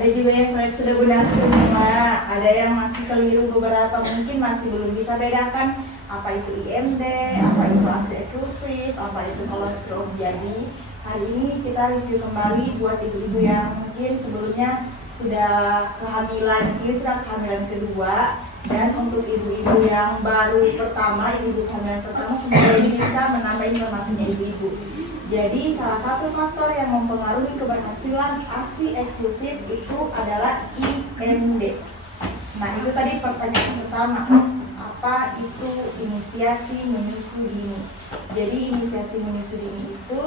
Ada juga yang sudah benar semua, ada yang masih keliru beberapa, mungkin masih belum bisa bedakan apa itu IMD, apa itu ASI eksklusif, apa itu kolostrum. Jadi hari ini kita review kembali buat ibu-ibu yang mungkin sebelumnya sudah kehamilan, ini sudah kehamilan kedua, dan untuk ibu-ibu yang baru pertama, ibu-ibu kehamilan pertama, semoga ini bisa menambah informasinya ibu-ibu. Jadi salah satu faktor yang mempengaruhi keberhasilan ASI eksklusif itu adalah IMD. Nah itu tadi pertanyaan pertama, apa itu inisiasi menyusui dini? Jadi inisiasi menyusui dini itu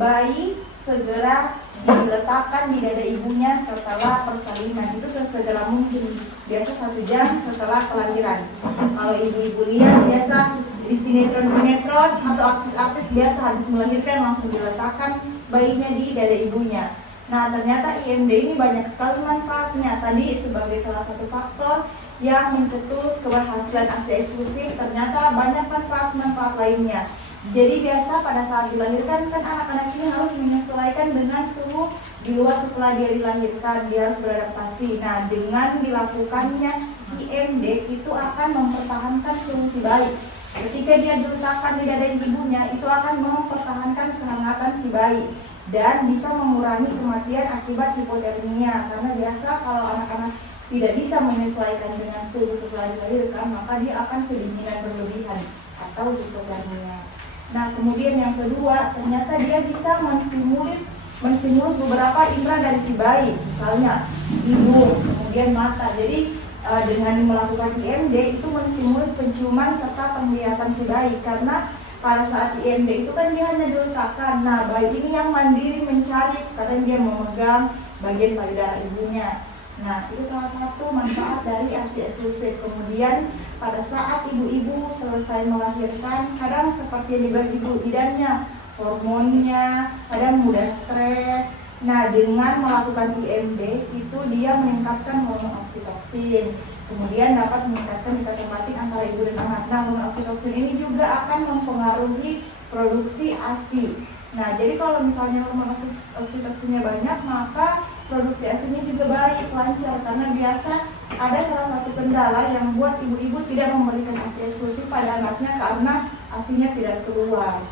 bayi segera diletakkan di dada ibunya setelah persalinan, itu sesegera mungkin, biasa 1 jam setelah kelahiran. Kalau ibu-ibu lihat biasa di sinetron-sinetron atau artis-artis biasa habis melahirkan langsung diletakkan bayinya di dada ibunya. Nah ternyata IMD ini banyak sekali manfaatnya. Tadi sebagai salah satu faktor yang mencetus keberhasilan ASI eksklusif, ternyata banyak manfaat-manfaat lainnya. Jadi biasa pada saat dilahirkan kan anak-anak ini harus menyesuaikan dengan suhu di luar setelah dia dilahirkan, dia harus beradaptasi. Nah dengan dilakukannya IMD itu akan mempertahankan suhu si bayi. Ketika dia diletakkan di dada ibunya, itu akan mempertahankan kehangatan si bayi dan bisa mengurangi kematian akibat hipotermia. Karena biasa kalau anak-anak tidak bisa menyesuaikan dengan suhu setelah dilahirkan, maka dia akan kedinginan berlebihan atau hipotermia. Nah kemudian yang kedua, ternyata dia bisa menstimulus beberapa indera dari si bayi, misalnya hidung, kemudian mata. Jadi dengan melakukan IMD itu menstimulus penciuman serta penglihatan si bayi, karena pada saat IMD itu kan dia hanya diletakkan. Nah bayi ini yang mandiri mencari, kadang dia memegang bagian payudara ibunya. Nah itu salah satu manfaat dari ASI eksklusif. Kemudian pada saat ibu-ibu selesai melahirkan, kadang seperti yang dibilang ibu bidannya, hormonnya kadang mudah stres. Nah dengan melakukan IMD itu dia meningkatkan hormon oksitoksin, kemudian dapat meningkatkan ikatan batin antara ibu dan anak. Nah hormon oksitoksin ini juga akan mempengaruhi produksi ASI. Nah jadi kalau misalnya hormon oksitoksinnya banyak, maka produksi ASINya juga baik, lancar. Karena biasa ada salah satu kendala yang buat ibu-ibu tidak memberikan ASI eksklusif pada anaknya karena ASINya tidak keluar.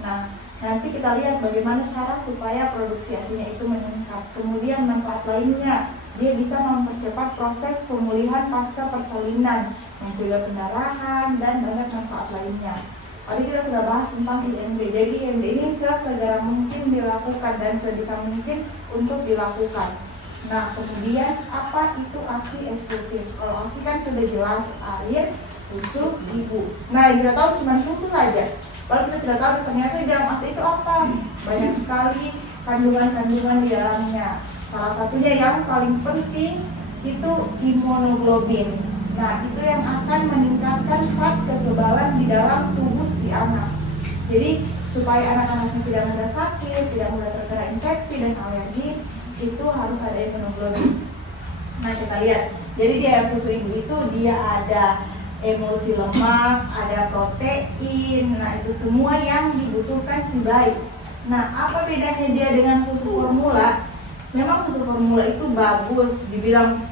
Nah nanti kita lihat bagaimana cara supaya produksi ASINya itu meningkat. Kemudian manfaat lainnya, dia bisa mempercepat proses pemulihan pasca persalinan, mencegah pendarahan, dan banyak manfaat lainnya. Tadi kita sudah bahas tentang IMD. Jadi IMD ini sesegera mungkin dilakukan dan sebisa mungkin untuk dilakukan. Nah kemudian apa itu ASI eksklusif? Kalau ASI kan sudah jelas, air, susu, ibu. Nah yang kita tahu cuma susu saja. Kalau kita tidak tahu ternyata di dalam ASI itu apa? Banyak sekali kandungan-kandungan di dalamnya. Salah satunya yang paling penting itu imunoglobin. Nah itu yang akan meningkatkan zat kekebalan di dalam tubuh si anak. Jadi supaya anak-anaknya tidak mudah sakit, tidak mudah terkena infeksi dan alergi, itu harus ada imunoglobin. Nah kita lihat, jadi di air susu ibu itu dia ada emulsi lemak, ada protein. Nah itu semua yang dibutuhkan si bayi. Nah apa bedanya dia dengan susu formula? Memang susu formula itu bagus, dibilang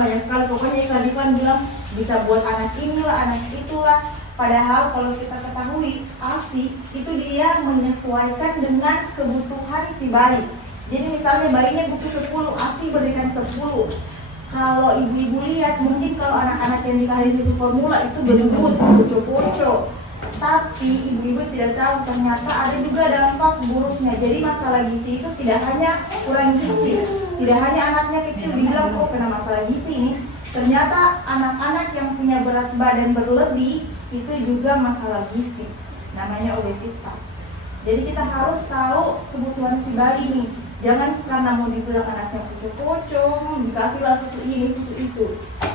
banyak sekali, pokoknya iklan-iklan bilang bisa buat anak inilah, anak itulah. Padahal kalau kita ketahui ASI itu dia menyesuaikan dengan kebutuhan si bayi. Jadi misalnya bayinya butuh 10, ASI berikan 10. Kalau ibu-ibu lihat, mungkin kalau anak-anak yang dikasih susu formula itu gendut, poco-poco. Tapi ibu-ibu tidak tahu ternyata ada juga dampak buruknya. Jadi masalah gizi itu tidak hanya kurang gizi, tidak hanya anaknya kecil dibilang kok kena masalah gizi nih. Ternyata anak-anak yang punya berat badan berlebih itu juga masalah gizi, namanya obesitas. Jadi kita harus tahu kebutuhan si bayi nih. Jangan karena mau dibilang anaknya poco-poco, dikasihlah susu ini, susu itu.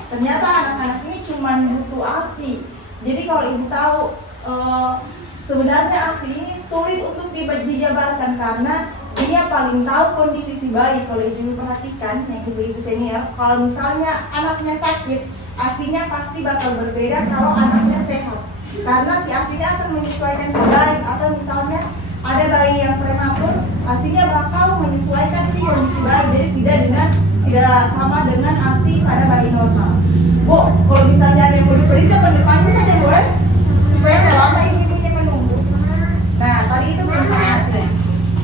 Ternyata anak-anak ini cuma butuh ASI. Jadi kalau ibu tahu sebenarnya ASI ini sulit untuk dijabarkan karena dia paling tahu kondisi si bayi. Kalau ibu perhatikan, yang ibu-ibu senior, kalau misalnya anaknya sakit, ASINya pasti bakal berbeda kalau anaknya sehat. Karena si ASINya akan menyesuaikan si bayi. Atau misalnya ada bayi yang prematur, ASINya bakal menyesuaikan si kondisi bayi. Jadi tidak dengan tidak sama dengan ASI pada bayi normal. Bu, kalau misalnya ada yang mau diperiksa panggil saja boleh, supaya nggak lama ibunya menunggu. Nah, tadi itu tentang ASI.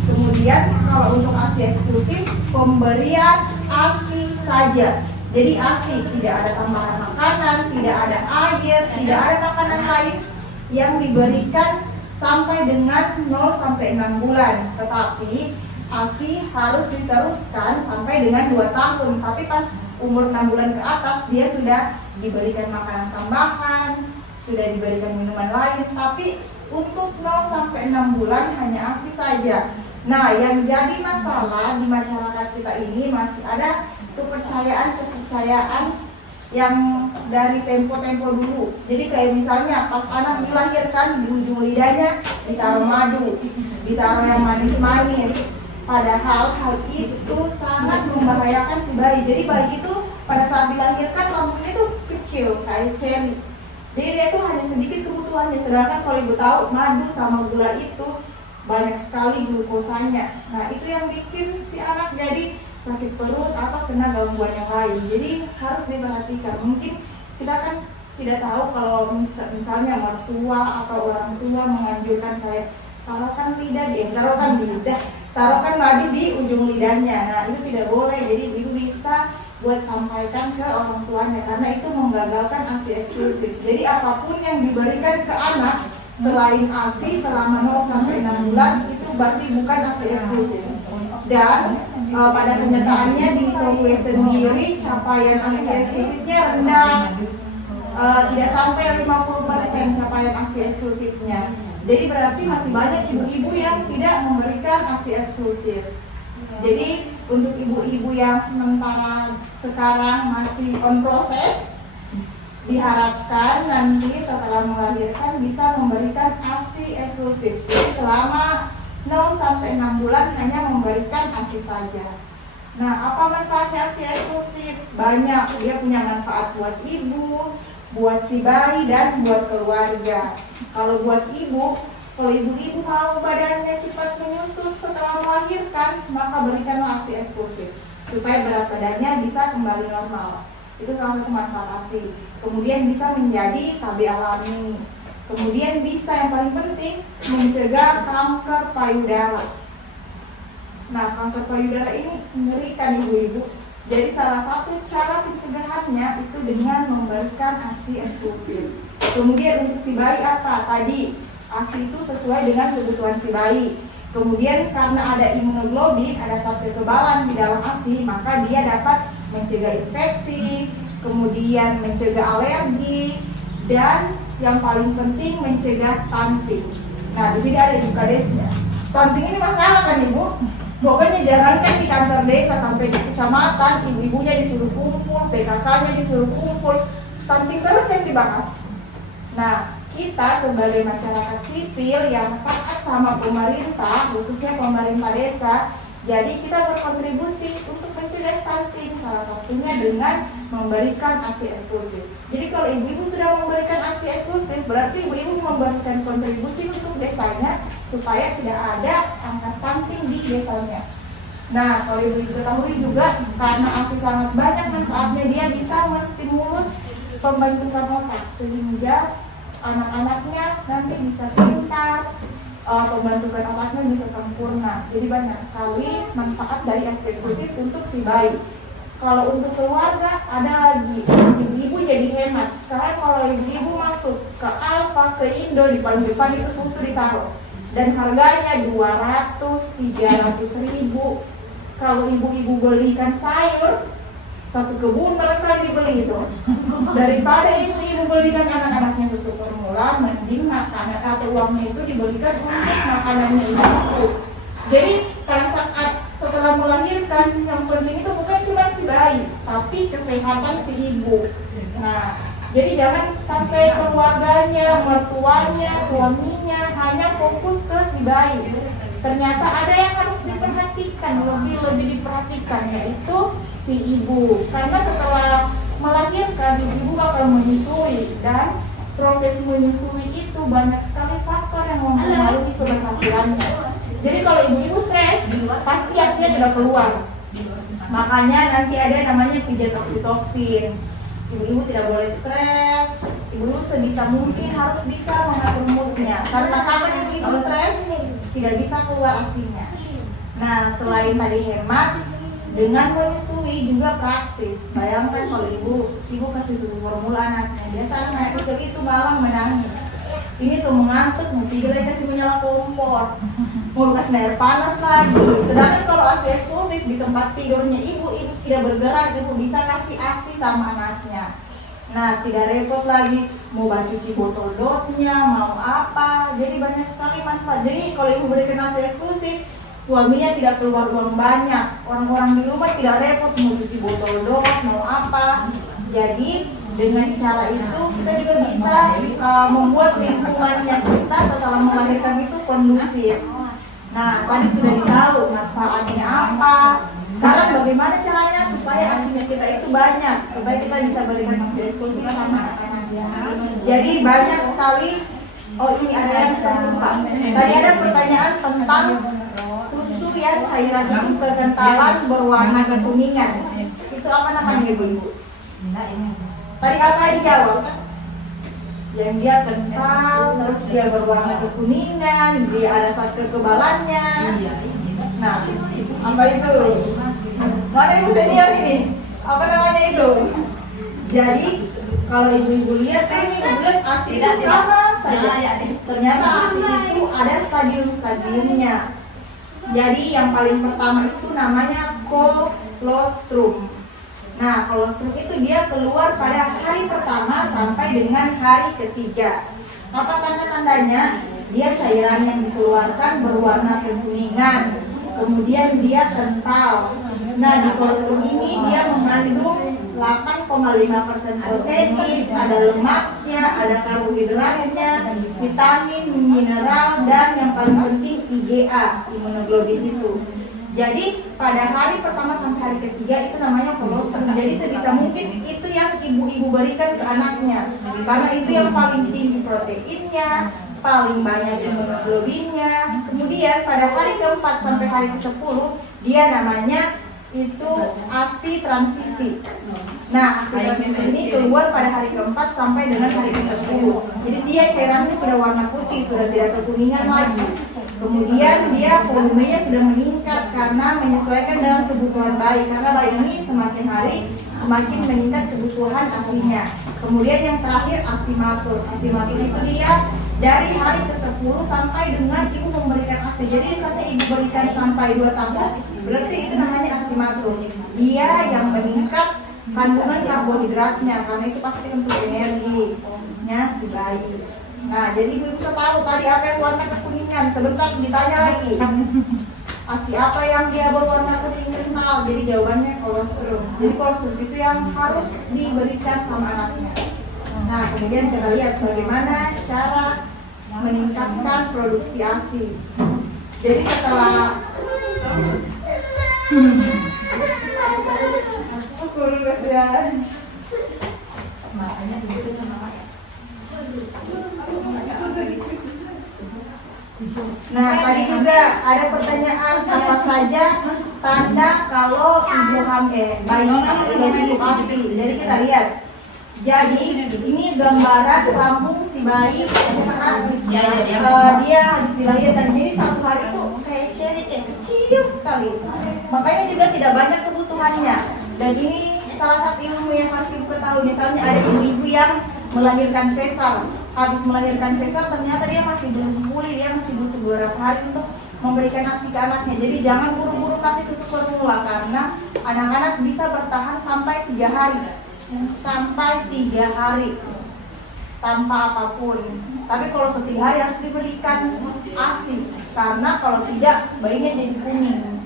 Kemudian kalau untuk ASI eksklusif, pemberian ASI saja. Jadi ASI tidak ada tambahan makanan, tidak ada air, tidak ada makanan lain yang diberikan sampai dengan 0 sampai 6 bulan. Tetapi ASI harus diteruskan sampai dengan 2 tahun. Tapi pas umur 6 bulan ke atas dia sudah diberikan makanan tambahan, sudah diberikan minuman lain. Tapi untuk 0 sampai 6 bulan hanya ASI saja. Nah, yang jadi masalah di masyarakat kita ini masih ada kepercayaan yang dari tempo-tempo dulu. Jadi kayak misalnya pas anak dilahirkan, di ujung lidahnya ditaruh madu, ditaruh yang manis-manis. Padahal hal itu sangat membahayakan si bayi. Jadi bayi itu pada saat dilahirkan lambungnya itu kecil kayak cherry. Jadi dia tuh hanya sedikit kebutuhannya. Sedangkan kalau ibu tahu madu sama gula itu banyak sekali glukosanya. Nah, itu yang bikin si anak jadi sakit perut atau kena gangguan yang lain. Jadi harus diperhatikan. Mungkin kita kan tidak tahu kalau misalnya mertua atau orang tua menganjurkan kayak taruhkan madu di ujung lidahnya. Nah, itu tidak boleh. Jadi ibu bisa buat sampaikan ke orang tuanya karena itu menggagalkan ASI eksklusif. Jadi apapun yang diberikan ke anak selain ASI selama 0 sampai 6 bulan itu berarti bukan ASI eksklusif. Dan pada kenyataannya di Norway sendiri capaian ASI eksklusifnya rendah, tidak sampai 50% capaian ASI eksklusifnya. Jadi berarti masih banyak ibu-ibu yang tidak memberikan ASI eksklusif. Jadi untuk ibu-ibu yang sementara sekarang masih on proses, diharapkan nanti setelah melahirkan bisa memberikan ASI eksklusif. Jadi selama 0 sampai 6 bulan hanya memberikan ASI saja. Nah, apa manfaatnya ASI eksklusif? Banyak. Dia punya manfaat buat ibu, buat si bayi, dan buat keluarga. Kalau buat ibu, kalau ibu-ibu mau badannya cepat menyusut setelah melahirkan, maka berikanlah ASI eksklusif supaya berat badannya bisa kembali normal. Itu salah satu manfaat ASI. Kemudian bisa menjadi KB alami. Kemudian bisa yang paling penting mencegah kanker payudara. Nah, kanker payudara ini mengerikan ibu-ibu. Jadi salah satu cara pencegahannya itu dengan memberikan ASI eksklusif. Kemudian untuk si bayi apa? Tadi ASI itu sesuai dengan kebutuhan si bayi. Kemudian karena ada imunoglobulin, ada zat kekebalan di dalam ASI, maka dia dapat mencegah infeksi, kemudian mencegah alergi, dan yang paling penting mencegah stunting. Nah, di sini ada juga desnya. Stunting ini masalah kan ibu? Pokoknya jangankan di kantor desa sampai di kecamatan, ibu-ibunya disuruh kumpul, PKK-nya disuruh kumpul, stunting terus yang dibahas. Nah, kita sebagai masyarakat sipil yang taat sama pemerintah, khususnya pemerintah desa, jadi kita berkontribusi untuk mencegah stunting, salah satunya dengan memberikan ASI eksklusif. Jadi kalau ibu-ibu sudah memberikan ASI eksklusif, berarti ibu-ibu memberikan kontribusi untuk desanya supaya tidak ada angka stunting di desanya. Nah, kalau ibu-ibu ketahui juga, karena ASI sangat banyak manfaatnya, dia bisa menstimulus pembentukan otak sehingga anak-anaknya nanti bisa pintar, pembentukan otaknya bisa sempurna. Jadi banyak sekali manfaat dari ASI eksklusif untuk si bayi. Kalau untuk keluarga ada lagi, ibu-ibu jadi hemat. Sekarang kalau ibu-ibu masuk ke Alfa, ke Indo, di paling depan itu susu ditaruh dan harganya 200-300 ribu. Kalau ibu-ibu belikan sayur, satu kebun barangkali dibeli itu. Daripada ibu-ibu belikan anak-anaknya susu formula, mending makanan atau uangnya itu dibelikan untuk makanannya itu. Jadi pada saat setelah melahirkan, yang penting itu bukan cuma si bayi, tapi kesehatan si ibu. Nah, jadi jangan sampai keluarganya, mertuanya, suaminya hanya fokus ke si bayi. Ternyata ada yang harus diperhatikan, lebih diperhatikan, yaitu si ibu. Karena setelah melahirkan, ibu bakal menyusui, dan proses menyusui itu banyak sekali faktor yang mempengaruhi keberhasilannya. Jadi kalau ibu-ibu stres, pasti ASI-nya tidak keluar. Makanya nanti ada namanya pijat oksitoksin. Ibu-ibu tidak boleh stres. Ibu sebisa mungkin harus bisa mengatur moodnya. Karena kapan ibu stres, tidak bisa keluar asinya. Nah, selain tadi hemat, dengan menyusui juga praktis. Bayangkan kalau ibu kasih susu formula anaknya. Biasa anak kecil itu malam menangis. Ini semua ngantuk, mau tidur kasih menyala kompor, mau kasih air panas lagi. Sedangkan kalau asi eksklusif di tempat tidurnya ibu tidak bergerak, ibu bisa kasih asi sama anaknya. Nah, tidak repot lagi mau cuci botol dotnya, mau apa. Jadi banyak sekali manfaat. Jadi kalau ibu berikan asi eksklusif, suaminya tidak keluar uang banyak. Orang-orang di rumah tidak repot mau cuci botol dot, mau apa. Jadi dengan cara itu kita juga bisa membuat lingkungannya kita setelah melahirkan itu kondusif. Nah, tadi sudah ditahu manfaatnya apa. Sekarang bagaimana caranya supaya asinya kita itu banyak, supaya kita bisa berikan asi eksklusif sama anak-anaknya. Jadi banyak sekali. Oh, ini ada yang saya lupa. Tadi ada pertanyaan tentang susu yang cairan itu kekentalan berwarna kekuningan. Itu apa namanya ibu-ibu? Tadi apa dijawab? Yang dia kental, terus dia berwarna kekuningan, dia ada zat kekebalannya. Nah, apa itu? Mana ibu senior ini? Apa namanya itu? Jadi kalau ibu-ibu lihat ini ibu asi itu sama saja. Ternyata asi itu ada stadium-stadiumnya. Jadi yang paling pertama itu namanya kolostrum. Nah, kolostrum itu dia keluar pada hari pertama sampai dengan hari ketiga. Apa tanda-tandanya? Dia cairan yang dikeluarkan berwarna kekuningan, kemudian dia kental. Nah, di kolostrum ini dia mengandung 8,5% protein, ada lemaknya, ada karbohidratnya, vitamin, mineral, dan yang paling penting IgA, imunoglobulin itu. Jadi pada hari pertama sampai hari ketiga itu namanya kolostrum. Jadi sebisa mungkin itu yang ibu-ibu berikan ke anaknya, karena itu yang paling tinggi proteinnya, paling banyak imunoglobulinnya. Kemudian pada hari keempat sampai hari ke-10 dia namanya itu asi transisi. Nah, asi transisi ini keluar pada hari keempat sampai dengan hari ke-10. Jadi dia cairannya sudah warna putih, sudah tidak kekuningan lagi. Kemudian dia volumenya sudah meningkat karena menyesuaikan dengan kebutuhan bayi. Karena bayi ini semakin hari semakin meningkat kebutuhan asinya. Kemudian yang terakhir asimatur. Asimatur itu dia dari hari ke-10 sampai dengan ibu memberikan asi. Jadi misalnya ibu berikan sampai 2 tahun, berarti itu namanya asimatur. Dia yang meningkat kandungan karbohidratnya, karena itu pasti untuk energinya si bayi. Nah, jadi ibu bisa tahu tadi apa yang warna kekuningan. Sebentar ditanya lagi, asi apa yang dia berwarna kuning kental? Jadi jawabannya kolostrum. Jadi kolostrum itu yang harus diberikan sama anaknya. Nah, kemudian kita lihat bagaimana cara meningkatkan produksi ASI. Jadi setelah nah, tadi juga ada pertanyaan apa saja tanda kalau ibu hamil bayi itu sudah cukup ASI. Jadi kita lihat. Jadi ini gambaran lambung si bayi saat dia habis dilahirkan. Jadi satu hari itu kayak ceri kayak kecil sekali. Makanya juga tidak banyak kebutuhannya. Dan ini salah satu ilmu yang harus ibu ketahui. Misalnya ada ibu-ibu yang melahirkan sesar. Habis melahirkan sesar ternyata dia masih belum pulih, dia masih butuh beberapa hari untuk memberikan ASI ke anaknya. Jadi jangan buru-buru kasih susu formula karena anak-anak bisa bertahan sampai 3 hari. Sampai 3 hari tanpa apapun. Tapi kalau 3 hari harus diberikan ASI karena kalau tidak bayinya jadi kuning.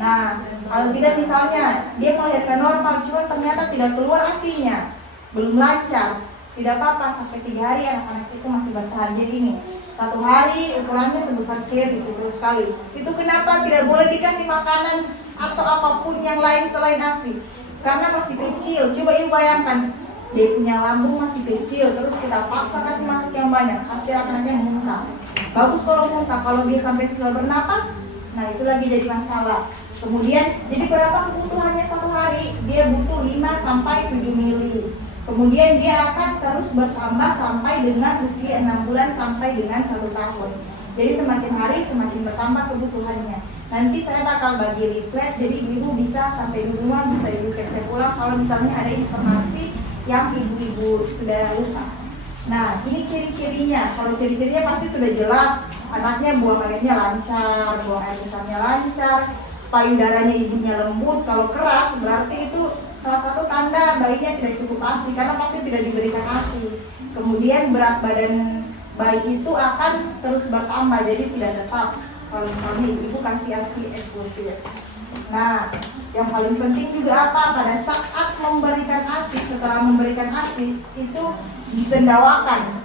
Nah, kalau tidak misalnya dia melahirkan normal cuma ternyata tidak keluar ASInya, belum lancar, tidak apa-apa sampai 3 hari anak-anak itu masih bertahan. Jadi ini 1 hari ukurannya sebesar ceri gitu sekali. Itu kenapa tidak boleh dikasih makanan atau apapun yang lain selain ASI? Karena masih kecil. Coba ibu bayangkan, dia punya lambung masih kecil, terus kita paksa kasih masuk yang banyak, pasti anaknya muntah. Bagus kalau muntah, kalau dia sampai tidak bernapas, nah itu lagi jadi masalah. Kemudian, jadi berapa kebutuhannya satu hari? Dia butuh 5-7 mili. Kemudian dia akan terus bertambah sampai dengan usia 6 bulan sampai dengan 1 tahun. Jadi semakin hari semakin bertambah kebutuhannya. Nanti saya bakal bagi leaflet, jadi ibu bisa sampai di rumah bisa ibu cek ulang kalau misalnya ada informasi yang ibu-ibu sudah lupa. Nah, ini ciri-cirinya. Kalau ciri-cirinya pasti sudah jelas. Anaknya buang airnya lancar, buang air besarnya lancar, payudaranya ibunya lembut. Kalau keras berarti itu salah satu tanda bayinya tidak cukup ASI karena pasti tidak diberikan ASI. Kemudian berat badan bayi itu akan terus bertambah, jadi tidak tetap kalau misalnya ibu kasih ASI eksklusif. Nah, yang paling penting juga apa? Pada saat memberikan ASI, setelah memberikan ASI itu disendawakan.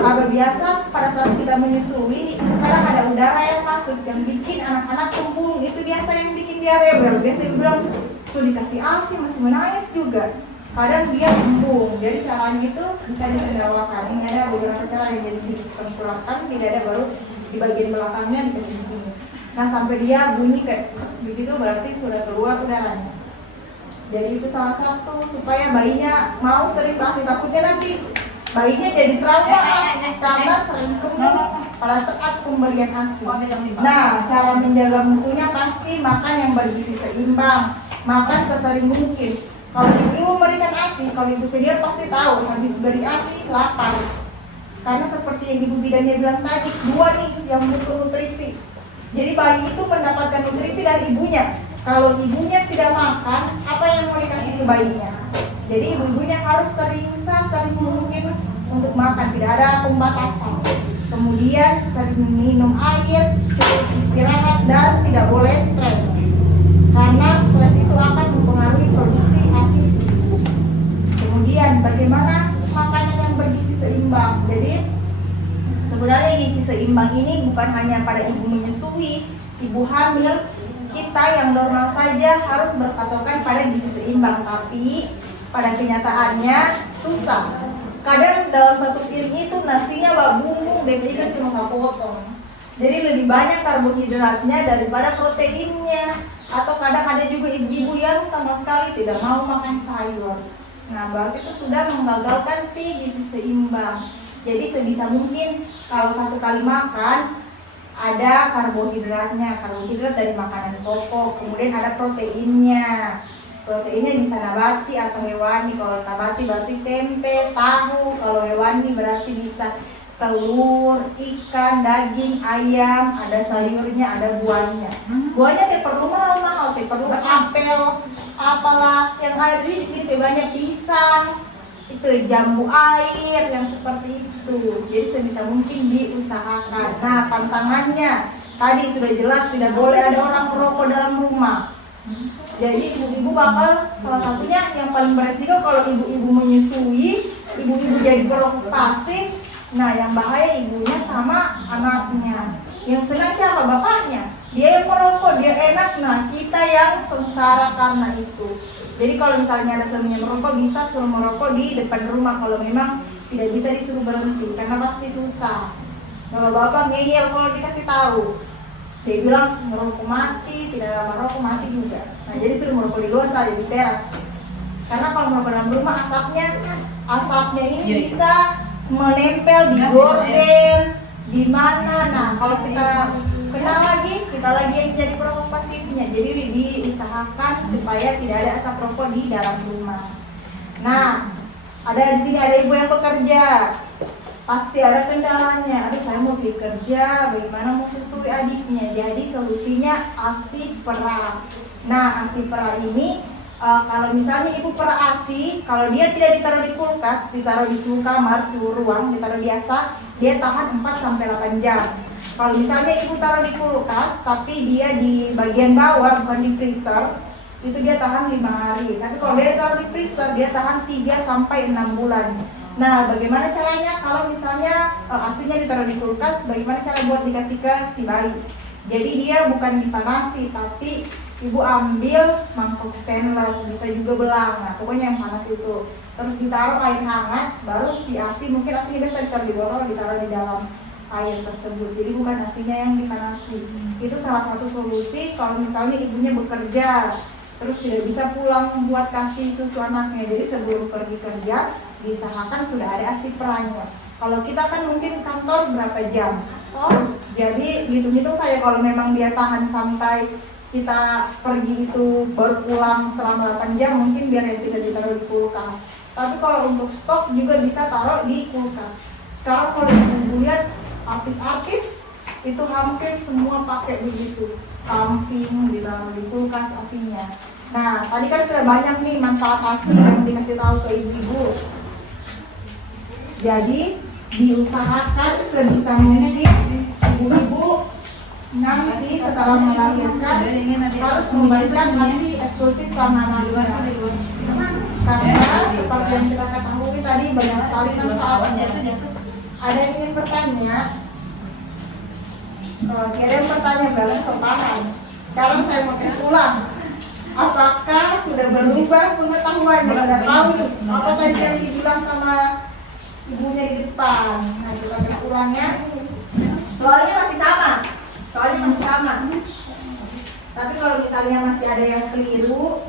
Pada biasa pada saat kita menyusui, kadang ada udara yang masuk yang bikin anak-anak kembung, itu biasa yang bikin diare. Biasa yang bilang, sudah dikasih ASI masih menangis juga. Kadang dia kembung, jadi caranya itu bisa disendawakan. Ini ada beberapa cara yang jadi ditengkurakan, tidak ada baru di bagian belakangnya dikasih begini. Nah sampai dia bunyi kayak begitu berarti sudah keluar udaranya. Jadi itu salah satu supaya bayinya mau sering ASI, takutnya nanti bayinya jadi trauma karena sering kembung pada saat pemberian ASI. Nah, cara menjaga mutunya pasti makan yang bergizi seimbang, makan sesering mungkin. Kalau ibu memberikan ASI, kalau ibu sendiri pasti tahu habis beri ASI lapar. Karena seperti yang ibu bidannya bilang tadi, 2 nih yang butuh nutrisi. Jadi bayi itu mendapatkan nutrisi dari ibunya. Kalau ibunya tidak makan, apa yang mau dikasih ke bayinya? Jadi ibunya harus sering mungkin untuk makan, tidak ada pembatasan. Kemudian sering minum air, cukup istirahat dan tidak boleh stres. Karena stres itu akan mempengaruhi produksi ASI ibu. Kemudian bagaimana makanan yang bergizi seimbang? Jadi sebenarnya gizi seimbang ini bukan hanya pada ibu menyusui, ibu hamil, kita yang normal saja harus berpatokan pada gizi seimbang, tapi pada kenyataannya susah. Kadang dalam satu piring itu nasinya bumbung dan ikan cuma 1 potong. Jadi lebih banyak karbohidratnya daripada proteinnya. Atau kadang ada juga ibu-ibu yang sama sekali tidak mau makan sayur. Nah berarti itu sudah menggagalkan si gizi seimbang. Jadi sebisa mungkin kalau 1 kali makan ada karbohidratnya, karbohidrat dari makanan pokok, kemudian ada proteinnya. Proteinnya bisa nabati atau hewani. Kalau nabati berarti tempe, tahu. Kalau hewani berarti bisa telur, ikan, daging, ayam, ada sayurnya, ada buahnya. Buahnya tidak perlu mahal-mahal, tidak perlu apel, apalah yang ada di sini banyak pisang, itu jambu air yang seperti itu. Jadi sebisa mungkin diusahakan. Nah, pantangannya tadi sudah jelas tidak boleh ada orang merokok dalam rumah. Jadi ibu-ibu bakal salah satunya yang paling beresiko kalau ibu-ibu menyusui, ibu-ibu jadi perokok pasif. Nah yang bahaya ibunya sama anaknya. Yang senang siapa? Bapaknya. Dia yang merokok, dia enak. Nah kita yang sengsara karena itu. Jadi kalau misalnya ada suaminya merokok, bisa suruh merokok di depan rumah. Kalau memang tidak bisa disuruh berhenti, karena pasti susah. Kalau bapak ngeyel kalau dikasih tahu, dia bilang merokok mati, tidak merokok mati juga. Nah jadi suruh merokok di luar saja di teras. Karena kalau merokok dalam rumah asapnya ini bisa menempel di gorden, di mana. Nah kalau kita kena lagi, kita lagi yang jadi perokok pasifnya. Jadi diusahakan supaya tidak ada asap rokok di dalam rumah. Nah ada di sini ada ibu yang bekerja. Pasti ada kendalanya, aduh saya mau pergi kerja, bagaimana mau susui adiknya. Jadi solusinya ASI perah. Nah ASI perah ini kalau misalnya ibu perah ASI, kalau dia tidak ditaruh di kulkas, ditaruh di suhu kamar, suhu ruang, ditaruh di ASA, dia tahan 4-8 jam. Kalau misalnya ibu taruh di kulkas, tapi dia di bagian bawah bukan di freezer, itu dia tahan 5 hari. Tapi kalau dia taruh di freezer, dia tahan 3-6 bulan. Nah, bagaimana caranya kalau misalnya ASINya ditaruh di kulkas, bagaimana cara buat dikasih ke si bayi? Jadi dia bukan dipanasi, tapi ibu ambil mangkok stainless, bisa juga belang, nah pokoknya yang panas itu. Terus ditaruh air hangat, baru si ASI, mungkin ASINya biasa ditaruh di botol, ditaruh di dalam air tersebut. Jadi bukan nasinya yang dipanasi. Itu salah satu solusi kalau misalnya ibunya bekerja terus tidak bisa pulang buat kasih susu anaknya. Jadi sebelum pergi kerja diusahakan sudah ada ASI perannya. Kalau kita kan mungkin kantor berapa jam, jadi hitung-hitung saya kalau memang dia tahan sampai kita pergi itu baru pulang selama 8 jam, mungkin biar tidak ditaruh di kulkas. Tapi kalau untuk stok juga bisa taruh di kulkas. Sekarang kalau ibu lihat artis-artis itu hampir semua pakai begitu, camping ditaruh di kulkas asinya. Nah tadi kan sudah banyak nih manfaat asi yang dikasih tahu ke ibu-ibu. Jadi diusahakan sebisa mungkin ibu-ibu nanti setelah melahirkan harus memberikan ASI eksklusif selama 6 bulan. Karena seperti yang kita ketahui tadi banyak sekali manfaatnya. Ada yang ingin bertanya? Ada yang bertanya dalam sopanan. Sekarang saya mau tes ulang. Apakah sudah berubah pengetahuannya? Sudah tahu apa tadi yang dibilang sama ibunya di depan? Nah kita tes ulangnya. Soalnya masih sama. Tapi kalau misalnya masih ada yang keliru,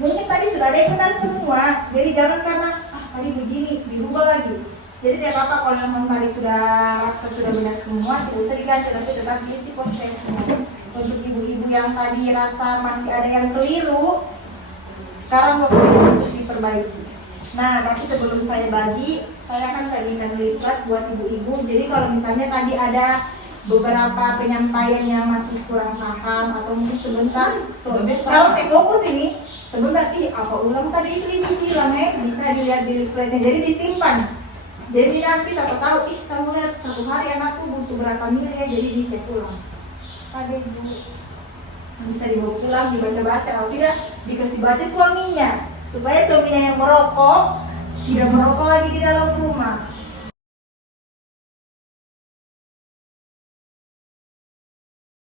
mungkin tadi sudah ada yang benar semua. Jadi jangan karena tadi begini dirubah lagi. Jadi tidak apa-apa kalau memang tadi sudah rasa sudah benar semua, tidak usah diganti, tapi tetap diisi semua. Untuk ibu-ibu yang tadi rasa masih ada yang keliru, sekarang waktunya untuk diperbaiki. Nah, tapi sebelum saya bagi, saya akan bagikan leaflet buat ibu-ibu. Jadi kalau misalnya tadi ada beberapa penyampaian yang masih kurang paham atau mungkin sebentar, kalau fokus ini sebentar, apa ulang tadi itu ibu bilang bisa dilihat di leafletnya, jadi disimpan. Jadi nanti siapa tahu, saya lihat satu hari anakku butuh berapa mili ya, jadi dicek ulang. Tadi ibu bisa dibawa pulang, dibaca-baca, kalau tidak dikasih baca suaminya, supaya suaminya yang merokok tidak merokok lagi di dalam rumah.